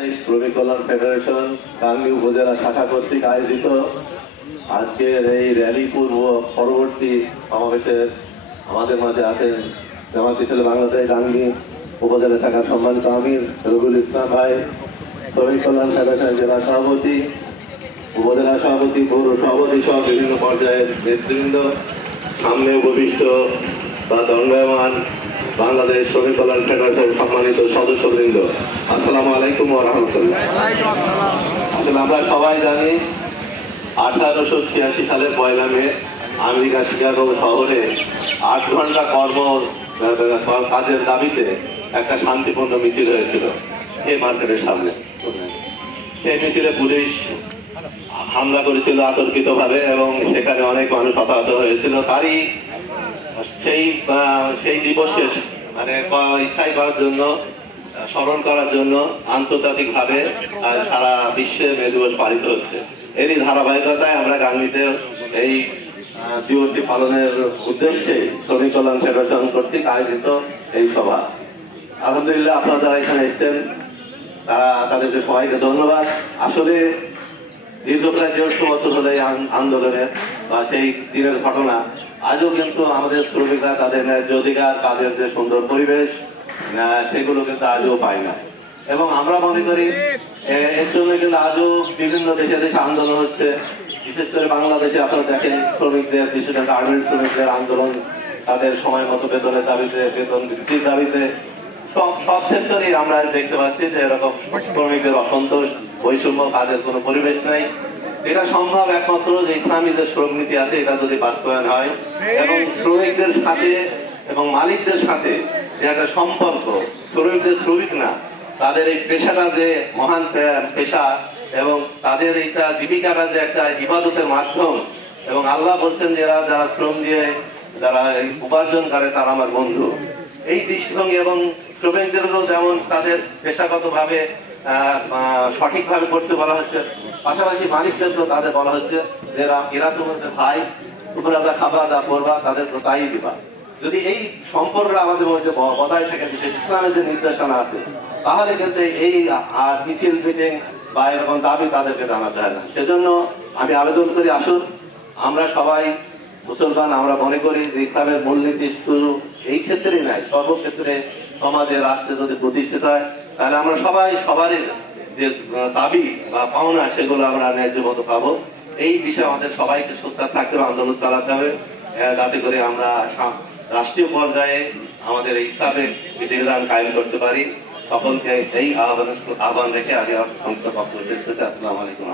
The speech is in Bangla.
শ্রমিক কল্যাণ ফেডারেশন গাংনী উপজেলা শাখা কর্তৃক আয়োজিত আজকের এই র্যালি পূর্ব পরবর্তী সমাবেশের আমাদের মাঝে আছেন জামাত ইসলামী বাংলাদেশ গাংনী উপজেলা শাখার সম্মানিত আমির রবিউল ইসলাম ভাই, শ্রমিক কল্যাণ ফেডারেশন জেলা সভাপতি, উপজেলা সভাপতি, পৌর সভাপতি সহ বিভিন্ন পর্যায়ের নেতৃবৃন্দ, সামনে উপবিষ্ট বা দণ্ডায়মান বাংলাদেশ শ্রমিক কল্যাণ ফেডারেশন সম্মানিত সদস্যবৃন্দ, আসসালামু আলাইকুম ওয়া রাহমাতুল্লাহ। আমরা সবাই জানি 1886 সালের 1 মে আমেরিকা শিকাগো শহরে 8 ঘন্টা কাজের দাবিতে একটা শান্তিপূর্ণ মিছিল হয়েছিল এই মার্কেটের সামনে। সেই মিছিলে পুলিশ হামলা করেছিল আতর্কিতভাবে এবং সেখানে অনেক মানুষ হতাহত হয়েছিল। তারই সেই দিবসে মানে স্থায়ী করার জন্য, স্মরণ করার জন্য আন্তর্জাতিকভাবে সারা বিশ্বে মে দিবস পালিত হচ্ছে। এরই ধারাবাহিকতায় আমরা গাংনীতে এই দিবসটি পালনের উদ্দেশ্যে শ্রমিক কল্যাণ ফেডারেশন কর্তৃক আয়োজিত এই সভা। আলহামদুলিল্লাহ, আপনারা যারা এখানে এসেছেন তাদেরকে সবাইকে ধন্যবাদ। আসলে দীর্ঘ প্রায় 150 বছর হলে আন্দোলনের বা সেই দিনের ঘটনা আজও কিন্তু আমাদের শ্রমিকরা তাদের ন্যায্য অধিকার, কাজের যে সুন্দর পরিবেশ সেগুলো কিন্তু আজও পায় না। এবং আমরা মনে করি এর জন্য কিন্তু আজও বিভিন্ন দেশে দেশে আন্দোলন হচ্ছে। বিশেষ করে বাংলাদেশে আপনারা দেখেন শ্রমিকদের, বিশেষ করে গার্মেন্টস শ্রমিকদের আন্দোলন, তাদের সময় মতো বেতনের দাবিতে, বেতন বৃদ্ধির দাবিতে সব সেক্টরেই আমরা দেখতে পাচ্ছি যে এরকম শ্রমিকদের অসন্তোষ, বৈষম্য, কাজের কোনো পরিবেশ নাই। এটা সম্ভব একমাত্র যে ইসলামী যে শ্রম নীতি আছে এটা যদি বাস্তবায়ন হয় এবং শ্রমিকদের সাথে এবং মালিকদের সাথে যে একটা সম্পর্ক, শ্রমিকদের শ্রমিক না, তাদের এই পেশাটা যে মহান পেশা এবং তাদের এইটা জীবিকাটা যে একটা ইবাদতের মাধ্যম, এবং আল্লাহ বলছেন যারা শ্রম দিয়ে যারা উপার্জন করে তারা আমার বন্ধু। এই দৃষ্টিভঙ্গি এবং শ্রমিকদেরও যেমন তাদের পেশাগতভাবে সঠিকভাবে করতে বলা হচ্ছে, পাশাপাশি মালিকদেরকেও তাদের বলা হচ্ছে যে এরা তোমাদের ভাই, তোমরা যা খাবা, যা করবা তাদের তো তাই দিবা। যদি এই সম্পর্কটা আমাদের মধ্যে বজায় থাকে, বিশেষ ইসলামের যে নির্দেশনা আছে, তাহলে কিন্তু এই মিছিল মিটিং বা এরকম দাবি তাদেরকে জানাতে হয় না। সেজন্য আমি আবেদন করি, আসুন আমরা সবাই মুসলমান, আমরা মনে করি যে ইসলামের মূলনীতি শুধু এই ক্ষেত্রেই নাই, সর্বক্ষেত্রে সমাজে, রাষ্ট্রে যদি প্রতিষ্ঠিত হয় তাহলে আমরা সবাই সবারই যে দাবি বা পাওনা সেগুলো আমরা ন্যায্য মতো পাবো। এই বিষয়ে আমাদের সবাইকে সোচ্চার থাকতে হবে, আন্দোলন চালাতে হবে, যাতে করে আমরা রাষ্ট্রীয় পর্যায়ে আমাদের এই ইসলামের বিধিবিধান কায়েম করতে পারি। সকলকে এই আহ্বান রেখে আমি সংক্ষিপ্ত বক্তব্য শেষ করছি। আসসালামু আলাইকুম।